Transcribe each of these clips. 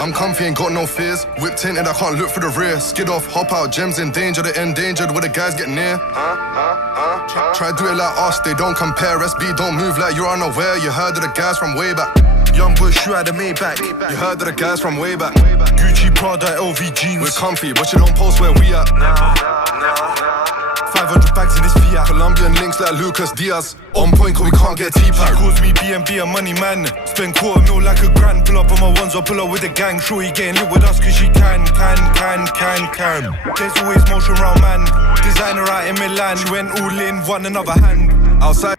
I'm comfy, ain't got no fears. Whip tinted, I can't look for the rear. Skid off, hop out, gems in danger, the endangered where the guys get near. Try do it like us, they don't compare. SB don't move like you're unaware. You heard of the guys from way back. Young boy shoe at the Maybach. You heard of the guys from way back. Gucci, Prada, LV jeans. We're comfy, but you don't post where we at. 500 bags in this Fiat. Colombian links like Lucas Diaz. On point, cause we can't get T-Pack. She calls me BNB a money man. Spend quarter mil like a grand. Pull up on my ones or pull up with the gang. Shorty getting lit with us cause she can. There's always motion round man. Designer out in Milan. She went all in, won another hand. Outside.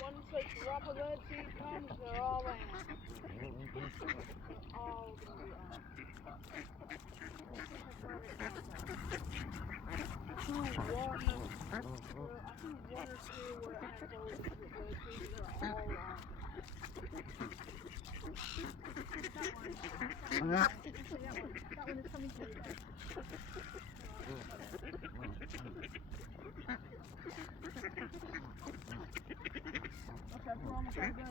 Once the drop of the tea comes, they're all in. All one or two were handfuls of the tea, they're all on. That one is coming to you. Okay, we're almost on good,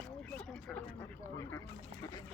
I was looking for them to go.